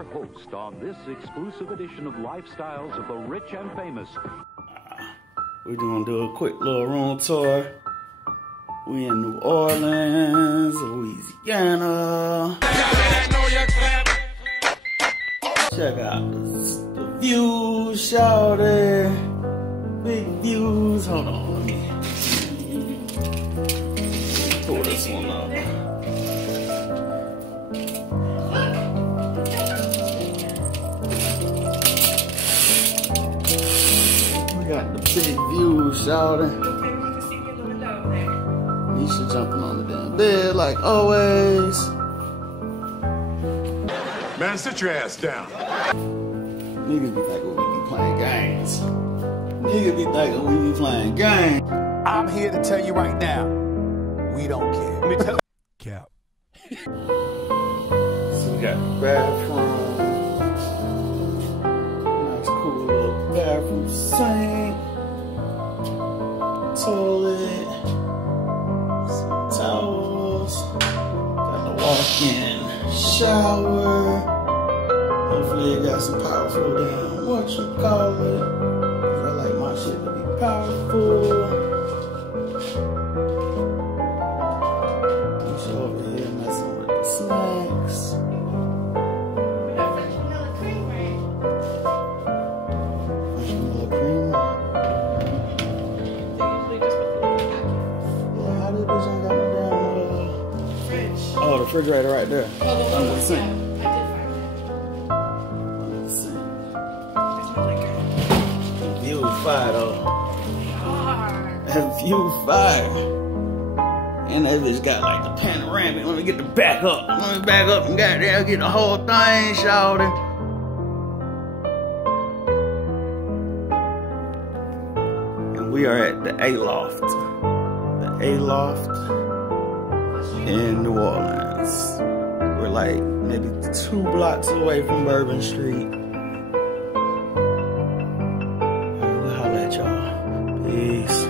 your host on this exclusive edition of Lifestyles of the Rich and Famous. We're gonna do a quick little room tour. We in New Orleans, Louisiana. Check out the views, shawty. Big views. Hold on, let me pull this one up. We got the big views, shawty. Okay, well, you can see me in the window there. Nisha jumping on the damn bed like always. Man, sit your ass down. Niggas be thinking we be playing games. Niggas be thinking we be playing games. I'm here to tell you right now, we don't care. Let me tell you. Cap. So we got the bathroom. Nice cool little bathroom sink. Toilet. Some towels. Got the walk-in shower. Hopefully it got some powerful damn whatchamacallit. I like my shit to be powerful. She's over here messing with the snacks. We got fresh vanilla cream, right? Fresh vanilla cream. They usually just put the little packets. Yeah, how did this ain't got no damn Fridge. oh, the refrigerator right there. Oh, the Under one the with, sink. yeah, I did find Under the sink. that. It smells like good. View fire though. Hard. That view fire. And that bitch got like the panoramic. Let me get the back up. Let me back up and goddamn get the whole thing, shawty. And we are at the Aloft. The Aloft in New Orleans. We're like maybe 2 blocks away from Bourbon Street. Alright, we'll holler at y'all. Peace.